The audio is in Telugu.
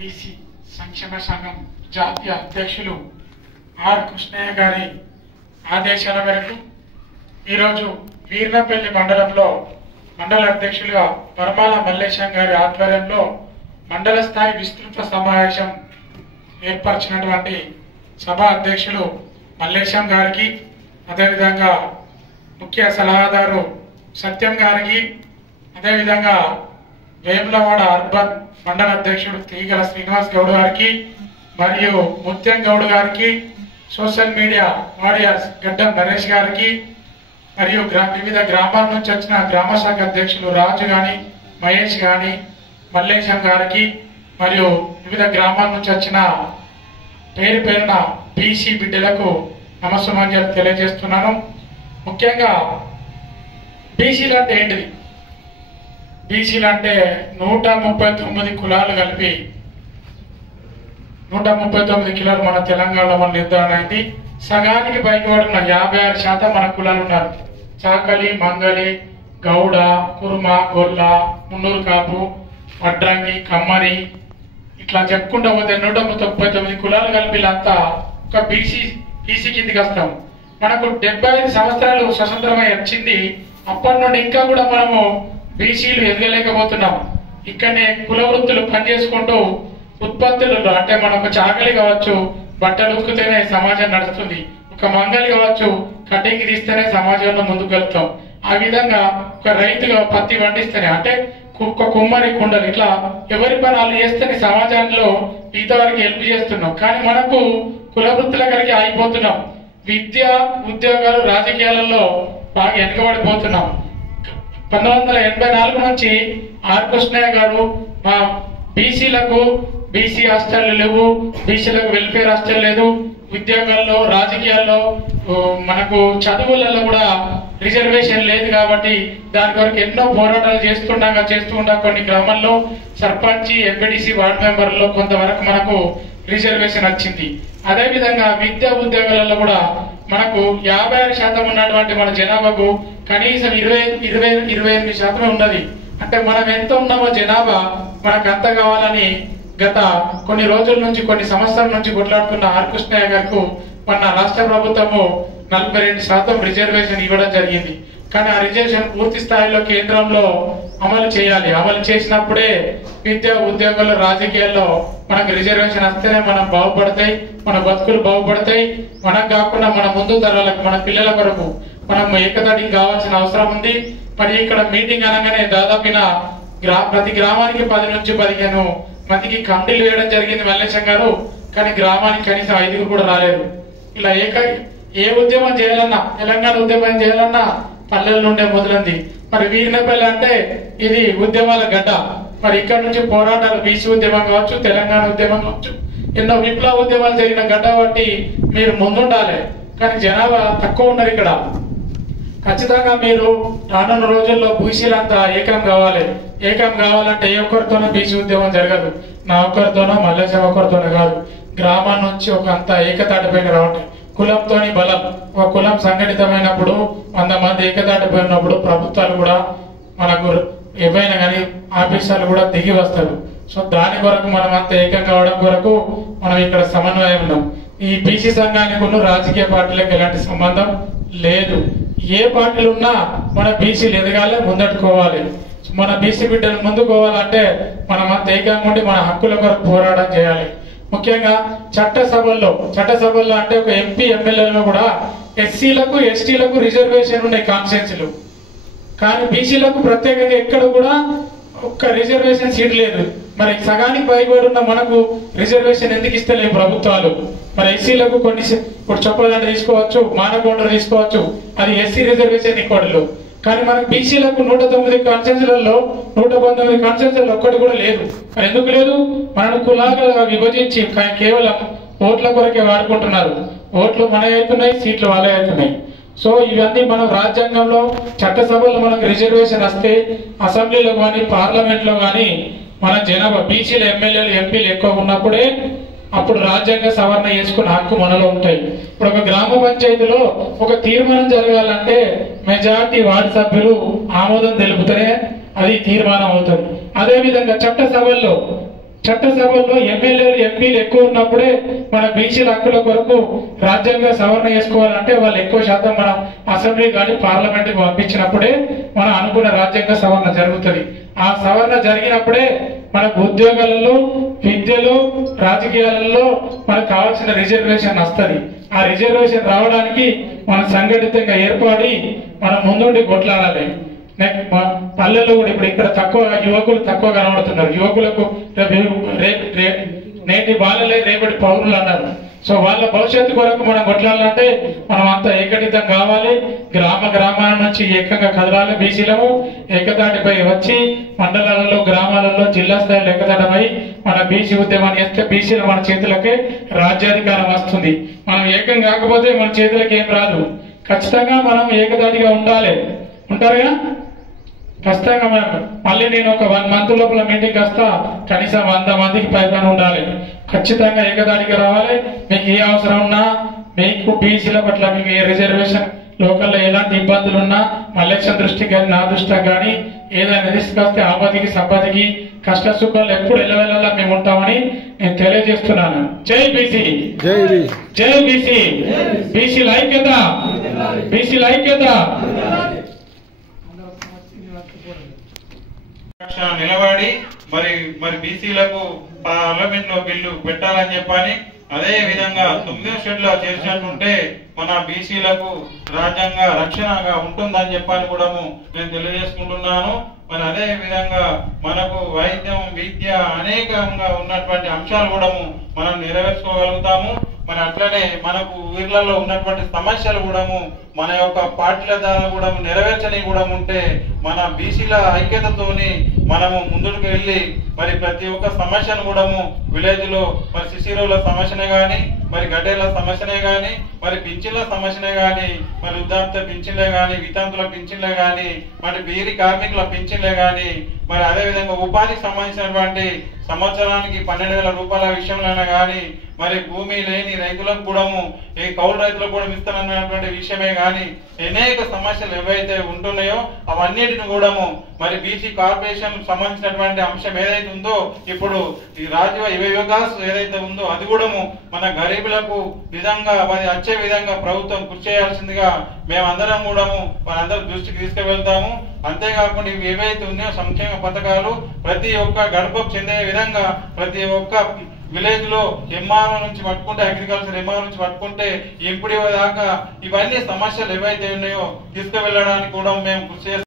బీసీ సంక్షేమ సంఘం జాతీయ అధ్యక్షులు ఆర్ కృష్ణయ్య గారి ఆదేశాల మేరకు ఈరోజు వీర్నపల్లి మండలంలో మండల అధ్యక్షులుగా పరమాల మల్లేశం గారి ఆధ్వర్యంలో మండల స్థాయి విస్తృత సమావేశం ఏర్పరిచినటువంటి సభ అధ్యక్షులు మల్లేశం గారికి, అదేవిధంగా ముఖ్య సలహాదారు సత్యం గారికి, అదేవిధంగా వేములవాడ అర్బన్ మండల అధ్యక్షుడు తీగల శ్రీనివాస్ గౌడ్ గారికి మరియు ముత్యం గౌడ్ గారికి, సోషల్ మీడియా వారియర్స్ గడ్డం నరేష్ గారికి మరియు వివిధ గ్రామాల నుంచి వచ్చిన గ్రామ శాఖ అధ్యక్షులు రాజు గాని, మహేష్ గాని, మల్లేశం గారికి మరియు వివిధ గ్రామాల నుంచి వచ్చిన పేరు పేరున బీసీ బిడ్డలకు నమస్సుమాంజలు తెలియజేస్తున్నాను. ముఖ్యంగా బీసీలు అంటే ఏంటిది? బీసీలు అంటే 139 కులాలు కలిపి 139 కులాలు మన తెలంగాణలో మన నిర్ధారణ అయింది. సగానికి పైకి పడిన 56% మన కులాలు ఉన్నారు. చాకలి, మంగలి, గౌడ, కుర్మ, గొల్ల, మున్నూరు కాపు, వడ్రంగి, కమ్మరి ఇట్లా చెప్పుకుంటూ పోతే 139 కులాలు కలిపి అంతా ఒక బీసీ కిందికి వస్తాం. మనకు 75 సంవత్సరాలు స్వతంత్రమై వచ్చింది. అప్పటి నుండి ఇంకా కూడా మనము బీసీలు ఎదగలేకపోతున్నాం. ఇక్కడనే కుల వృత్తులు పనిచేసుకుంటూ ఉత్పత్తులు అంటే మనకు చాకలి కావచ్చు, బట్టలు ఉక్కుతేనే సమాజం నడుస్తుంది. ఒక మంగలి కావచ్చు, కటింగ్ తీస్తేనే సమాజంలో ముందుకు వెళ్తాం. ఆ విధంగా ఒక రైతుగా పత్తి పండిస్తేనే అంటే కుమ్మరి కుండలు ఇట్లా ఎవరి పని వాళ్ళు చేస్తేనే సమాజంలో మిగతా వారికి హెల్ప్ చేస్తున్నాం. కానీ మనకు కుల వృత్తుల కలిగి ఆగిపోతున్నాం. విద్య, ఉద్యోగాలు, రాజకీయాలలో బాగా వెనుకబడిపోతున్నాం. 1984 నుంచి ఆర్ కృష్ణయ్య గారు మా బీసీలకు బీసీ హాస్టళ్లు లేవు, బీసీలకు వెల్ఫేర్ హాస్టల్ లేదు, ఉద్యోగాల్లో, రాజకీయాల్లో, మనకు చదువులలో కూడా రిజర్వేషన్ లేదు. కాబట్టి దాని కొరకు ఎన్నో పోరాటాలు చేస్తుండగా కొన్ని గ్రామాల్లో సర్పంచ్, ఎంపీటీసీ, వార్డు మెంబర్లో కొంతవరకు మనకు రిజర్వేషన్ వచ్చింది. అదేవిధంగా విద్యా ఉద్యోగాలలో కూడా మనకు 56% ఉన్నటువంటి మన జనాభాకు కనీసం 28% ఉన్నది. అంటే మనం ఎంత ఉన్నామో జనాభా మనకు అంత కావాలని గత కొన్ని రోజుల నుంచి, కొన్ని సంవత్సరాల నుంచి కొట్లాడుతున్న ఆర్ కృష్ణయ్య గారికి మన రాష్ట్ర ప్రభుత్వము 42% రిజర్వేషన్ ఇవ్వడం జరిగింది. కానీ ఆ రిజర్వేషన్ పూర్తి స్థాయిలో కేంద్రంలో అమలు చేయాలి. అమలు చేసినప్పుడే విద్య, ఉద్యోగాల్లో, రాజకీయాల్లో మనకు రిజర్వేషన్ వస్తేనే మనం బాగుపడతాయి, మన బతుకులు బాగుపడతాయి. మనకు కాకుండా మన ముందు తరాలకు, మన పిల్లల కొరకు మనం ఏకతాటికి కావాల్సిన అవసరం ఉంది. మరి ఇక్కడ మీటింగ్ అనగానే దాదాపున ప్రతి గ్రామానికి 10 నుంచి 15 మందికి కమిటీలు వేయడం జరిగింది మల్లేశం గారు. కానీ గ్రామానికి కనీసం 5 కూడా రాలేదు. ఇలా ఏ ఉద్యమం చేయాలన్నా, తెలంగాణ ఉద్యమం చేయాలన్నా పల్లెల నుండే మొదలంది. మరి వీర్నపల్లి అంటే ఇది ఉద్యమాల గడ్డ. మరి ఇక్కడ నుంచి పోరాటాలు, బీసీ ఉద్యమం కావచ్చు, తెలంగాణ ఉద్యమం కావచ్చు, ఎన్నో విప్లవ ఉద్యమాలు జరిగిన గడ్డ బట్టి మీరు ముందుండాలి. కానీ జనాభా తక్కువ ఉన్నారు ఇక్కడ. ఖచ్చితంగా మీరు రానున్న రోజుల్లో బీసీలంతా ఏకం కావాలి. ఏకం కావాలంటే ఏ ఒక్కరితోనో బీసీ ఉద్యమం జరగదు. నా ఒక్కరితోనో, మల్లేశం ఒక్కరితోనో కాదు. గ్రామం నుంచి ఒక అంత ఏకతాటిపైన రావటం, కులంతోని బలం. ఒక కులం సంఘటితమైనప్పుడు, 100 మంది ఏకతాటిపోయినప్పుడు ప్రభుత్వాలు కూడా మనకు ఏమైనా కానీ ఆఫీసర్లు కూడా దిగి వస్తారు. సో దాని కొరకు మనం అంత ఏకం కావడం కొరకు మనం ఇక్కడ సమన్వయం ఉన్నాం. ఈ బీసీ సంఘానికి రాజకీయ పార్టీలకు ఎలాంటి సంబంధం లేదు. ఏ పార్టీలు ఉన్నా మన బీసీలు ఎదగాలి, ముందట్టుకోవాలి. మన బీసీ బిడ్డలు ముందుకోవాలంటే మనం అంత ఏకంగా ఉండి మన హక్కుల కొరకు పోరాటం చేయాలి. ముఖ్యంగా చట్టసభల్లో అంటే ఒక ఎంపీ, ఎమ్మెల్యేలో కూడా ఎస్సీలకు, ఎస్టీలకు రిజర్వేషన్ ఉన్నాయి కాన్స్టిట్యున్సీలు. కానీ బీసీలకు ప్రత్యేకంగా ఎక్కడ కూడా ఒక్క రిజర్వేషన్ సీట్ లేదు. మరి సగానికి పైబడి ఉన్న మనకు రిజర్వేషన్ ఎందుకు ఇస్తలేవు ప్రభుత్వాలు? మరి ఎస్సీలకు కొన్ని ఇప్పుడు చొప్పదండ తీసుకోవచ్చు, మానకొండలు తీసుకోవచ్చు, అది ఎస్సీ రిజర్వేషన్ ఇక్కడలో. కానీ మనకు బీసీలకు 109 కాన్స్టిట్యున్సీలలో 119 కాన్స్టిట్యున్సీలలో ఒక్కటి కూడా లేదు. మరి ఎందుకు లేదు? మనను కులాలుగా విభజించి కేవలం ఓట్ల కొరకే వాడుకుంటున్నారు. ఓట్లు మనవి అవుతున్నాయి, సీట్లు వాళ్ళే అవుతున్నాయి. సో ఇవన్నీ మనం రాజ్యాంగంలో, చట్టసభలో మనకు రిజర్వేషన్ వస్తే అసెంబ్లీలో కానీ, పార్లమెంట్లో కానీ మన జనాభా బీసీలు, ఎమ్మెల్యేలు, ఎంపీలు ఎక్కువ ఉన్నప్పుడే అప్పుడు రాజ్యాంగ సవరణ చేసుకున్న హక్కు మనలో ఉంటాయి. ఇప్పుడు ఒక గ్రామ పంచాయతీలో ఒక తీర్మానం జరగాలంటే మెజార్టీ వార్డు సభ్యులు ఆమోదం తెలుపుతేనే అది తీర్మానం అవుతుంది. అదే విధంగా చట్టసభల్లో చట్టసభల్లో ఎమ్మెల్యేలు ఎంపీలు ఎక్కువ ఉన్నప్పుడే మన బీసీల హక్కుల కొరకు రాజ్యాంగ సవరణ చేసుకోవాలంటే వాళ్ళు ఎక్కువ శాతం మనం అసెంబ్లీ కానీ పార్లమెంట్ కి పంపించినప్పుడే మనం అనుకున్న రాజ్యాంగ సవరణ జరుగుతుంది. ఆ సవరణ జరిగినప్పుడే మనకు ఉద్యోగాలలో, విద్యలో, రాజకీయాలలో మనకు కావాల్సిన రిజర్వేషన్ వస్తుంది. ఆ రిజర్వేషన్ రావడానికి మనం సంఘటితంగా ఏర్పడి మనం ముందుండి కొట్లాడాలి. పల్లెల్లో కూడా ఇప్పుడు ఇక్కడ యువకులు తక్కువ కనబడుతున్నారు. యువకులకు నేటి బాలలే రేపటి పౌరులు అన్నారు. సో వాళ్ళ భవిష్యత్తు కొరకు మనం కొట్లాడాలంటే మనం అంతా ఏకటితం కావాలి. గ్రామాల నుంచి ఏకంగా కదలాలి. బీసీలము ఏకతాటిపై వచ్చి మండలాలలో, గ్రామాలలో, జిల్లా స్థాయిలో ఏకతాటమై మన బీసీ ఉద్యమాన్ని చేస్తే బీసీలు మన చేతులకే రాజ్యాధికారం వస్తుంది. మనం ఏకం కాకపోతే మన చేతులకి ఏం రాదు. ఖచ్చితంగా మనం ఏకతాటిగా ఉండాలి. ఉంటారుగా ఖచ్చితంగా. మనం మళ్ళీ నేను ఒక 1 month లోపల మీటింగ్ వస్తా. కనీసం 100 మందికి పైగా ఉండాలి. ఖచ్చితంగా ఏకదాటిగా రావాలి. మీకు ఏ అవసరం ఉన్నా, మీకు బీసీల పట్ల మీకు ఏ రిజర్వేషన్ లోకల్లో ఎలాంటి ఇబ్బందులు ఉన్నా మల్లేశం దృష్టికి కానీ నా దృష్టికి కానీ ఏదైనా తీసుకొస్తే ఆపదికి సంపదికి కష్ట సుఖాలు ఎప్పుడు ఎల్లవెల్లా మేము ఉంటామని నేను తెలియజేస్తున్నాను. జై బీసీ, జై బీసీ, బీసీల ఐక్యత, బీసీల ఐక్యత. నిలబడి మరి బీసీలకు పార్లమెంట్ లో బిల్లు పెట్టాలని చెప్పని, అదే విధంగా 9వ షెడ్యూల్లో చేసినట్టుంటే మన బీసీలకు రాజ్యాంగ రక్షణగా ఉంటుందని చెప్పని కూడా నేను తెలియజేసుకుంటున్నాను. మరి అదే విధంగా మనకు వైద్యం, విద్య అనేకంగా ఉన్నటువంటి అంశాలు కూడా మనం నెరవేర్చుకోగలుగుతాము. మరి అట్లనే మనకు ఊర్లలో ఉన్నటువంటి సమస్యలు కూడా మన యొక్క పార్టీల ద్వారా కూడా నెరవేర్చని కూడా ఉంటే మన బీసీల ఐక్యతతోని మనము ముందుకు వెళ్ళి మరి ప్రతి ఒక్క సమస్యను కూడా విలేజ్ లో మరి శిశిరోల సమస్యనే గాని, మరి గడ్డేల సమస్యనే గాని, మరి పింఛన్ల సమస్యనే గాని, మరి వృద్ధాప్య పింఛన్లే గాని, వితంతుల పింఛన్లే గాని, మరి బీరి కార్మికుల పింఛన్లే గాని, మరి అదే విధంగా ఉపాధికి సంబంధించినటువంటి సంవత్సరానికి 12,000 రూపాయల విషయంలోనే గాని, మరి భూమి లేని రైతులకు కూడా ఈ కౌలు రైతులకు కూడా ఇస్తానన్నటువంటి విషయమే గాని అనేక సమస్యలు ఏవైతే ఉంటున్నాయో అవన్నిటిని కూడా మరి బీసీ కార్పొరేషన్ సంబంధించినటువంటి అంశం ఏదైతే ఉందో ఇప్పుడు ఈ రాజ్య వికాస్ ఏదైతే ఉందో అది కూడా మన గరీబులకు విధంగా మరి వచ్చే విధంగా ప్రభుత్వం కృషి చేయాల్సిందిగా మేమందరం కూడా మనందరి దృష్టికి తీసుకువెళ్తాము. అంతేకాకుండా ఇవి ఏవైతే ఉన్నాయో సంక్షేమ పథకాలు ప్రతి ఒక్క గడపకు చెందే విధంగా ప్రతి ఒక్క విలేజ్ లో ఎంఆర్ఓ నుంచి పట్టుకుంటే, అగ్రికల్చర్ ఎంఆర్ఓ నుంచి పట్టుకుంటే ఎంపీడీఓ దాకా ఇవన్నీ సమస్యలు ఏవైతే ఉన్నాయో తీసుకువెళ్ళడానికి కూడా మేము కృషి చేస్తాం.